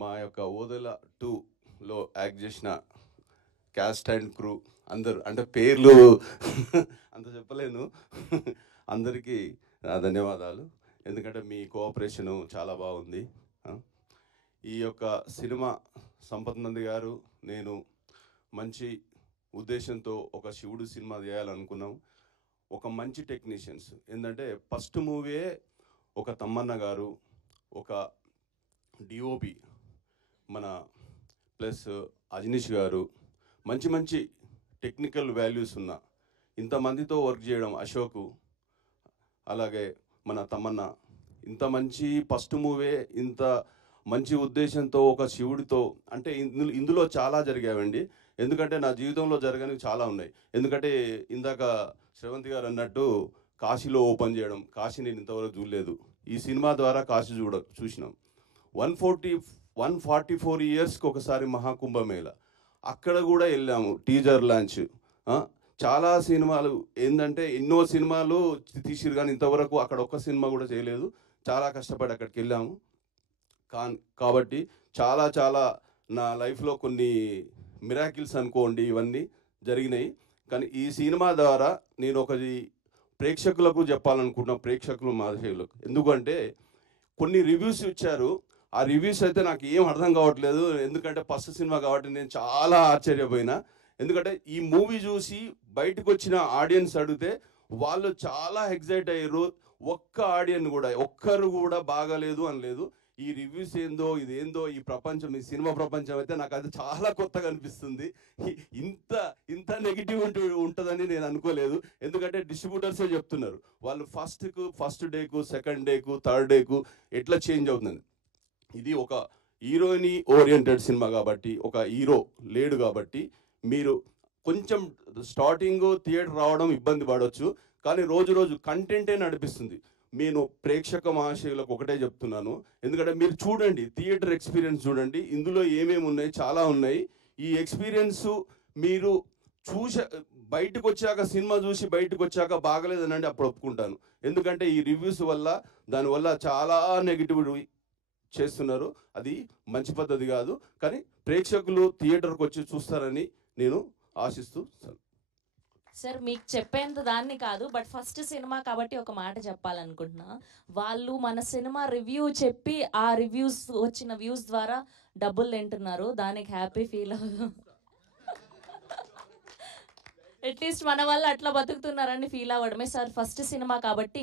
మా యొక్క ఓదెల 2లో యాక్ట్ చేసిన క్యాస్ట్ అండ్ క్రూ అందరూ, అంటే పేర్లు అంత చెప్పలేను. అందరికీ ధన్యవాదాలు, ఎందుకంటే మీ కోఆపరేషను చాలా బాగుంది. ఈ యొక్క సినిమా సంపత్ నంది గారు నేను మంచి ఉద్దేశంతో ఒక శివుడు సినిమా చేయాలనుకున్నాం. ఒక మంచి టెక్నీషియన్స్, ఏంటంటే ఫస్ట్ మూవీయే ఒక తమ్మన్న గారు, ఒక డిఓపి మన ప్లస్ అజనీష్ గారు, మంచి మంచి టెక్నికల్ వాల్యూస్ ఉన్న ఇంతమందితో వర్క్ చేయడం, అశోకు అలాగే మన తమన్నా, ఇంత మంచి ఫస్ట్ మూవీ ఇంత మంచి ఉద్దేశంతో ఒక శివుడితో, అంటే ఇందులో చాలా జరిగాయండి. ఎందుకంటే నా జీవితంలో జరగనివి చాలా ఉన్నాయి. ఎందుకంటే ఇందాక శ్రవంతి గారు అన్నట్టు కాశీలో ఓపెన్ చేయడం, కాశీ నేను ఇంతవరకు చూడలేదు. ఈ సినిమా ద్వారా కాశీ చూసినాం. 144 ఇయర్స్కి ఒకసారి మహాకుంభమేళ, అక్కడ కూడా వెళ్ళాము. టీజర్ లాంచ్, చాలా సినిమాలు ఏంటంటే ఎన్నో సినిమాలు తీసిరు, కానీ ఇంతవరకు అక్కడ ఒక్క సినిమా కూడా చేయలేదు. చాలా కష్టపడి అక్కడికి వెళ్ళాము. కాబట్టి చాలా చాలా నా లైఫ్లో కొన్ని మిరాకిల్స్ అనుకోండి ఇవన్నీ జరిగినాయి. కానీ ఈ సినిమా ద్వారా నేను ఒకటి ప్రేక్షకులకు చెప్పాలనుకుంటున్నా, ప్రేక్షకులు మహాశయులకు. ఎందుకంటే కొన్ని రివ్యూస్ ఇచ్చారు, ఆ రివ్యూస్ అయితే నాకు ఏం అర్థం కావట్లేదు. ఎందుకంటే ఫస్ట్ సినిమా కాబట్టి నేను చాలా ఆశ్చర్యపోయినా. ఎందుకంటే ఈ మూవీ చూసి బయటకు వచ్చిన ఆడియన్స్ అడిగితే వాళ్ళు చాలా ఎక్సైట్ అయ్యారు. ఒక్కరు కూడా బాగాలేదు అనలేదు. ఈ రివ్యూస్ ఏందో, ఇదేందో, ఈ ప్రపంచం, ఈ సినిమా ప్రపంచం అయితే నాకు అది చాలా కొత్తగా అనిపిస్తుంది. ఇంత ఇంత నెగిటివ్ ఉంటుందని నేను అనుకోలేదు. ఎందుకంటే డిస్ట్రిబ్యూటర్సే చెప్తున్నారు వాళ్ళు ఫస్ట్ డేకు, సెకండ్ డేకు, థర్డ్ డేకు ఎట్లా చేంజ్ అవుతుంది. ఇది ఒక హీరోయిన్ ఓరియంటెడ్ సినిమా కాబట్టి, ఒక హీరో లేడు కాబట్టి మీరు కొంచెం స్టార్టింగ్ థియేటర్ రావడం ఇబ్బంది పడవచ్చు, కానీ రోజు రోజు కంటెంటే నడిపిస్తుంది. నేను ప్రేక్షక మహాశయులకు ఒకటే చెప్తున్నాను, ఎందుకంటే మీరు చూడండి, థియేటర్ ఎక్స్పీరియన్స్ చూడండి, ఇందులో ఏమేమి ఉన్నాయి, చాలా ఉన్నాయి. ఈ ఎక్స్పీరియన్స్ మీరు బయటకు వచ్చాక, సినిమా చూసి బయటకు వచ్చాక బాగలేదనండి అప్పుడు ఒప్పుకుంటాను. ఎందుకంటే ఈ రివ్యూస్ వల్ల, దానివల్ల చాలా నెగిటివ్ చేస్తున్నారు. అది మంచి పద్ధతి కాదు. కానీ ప్రేక్షకులు థియేటర్కి వచ్చి చూస్తారని నేను ఆశిస్తూ. సార్ మీకు చెప్పేంత దాన్ని కాదు, బట్ ఫస్ట్ సినిమా కాబట్టి ఒక మాట చెప్పాలనుకుంటున్నా. వాళ్ళు మన సినిమా రివ్యూ చెప్పి ఆ రివ్యూస్ వచ్చిన వ్యూస్ ద్వారా డబ్బులు తింటున్నారు. దానికి హ్యాపీ ఫీల్ అట్లీస్ట్ మన వల్ల అట్లా బతుకుతున్నారని ఫీల్ అవ్వడమే సార్. ఫస్ట్ సినిమా కాబట్టి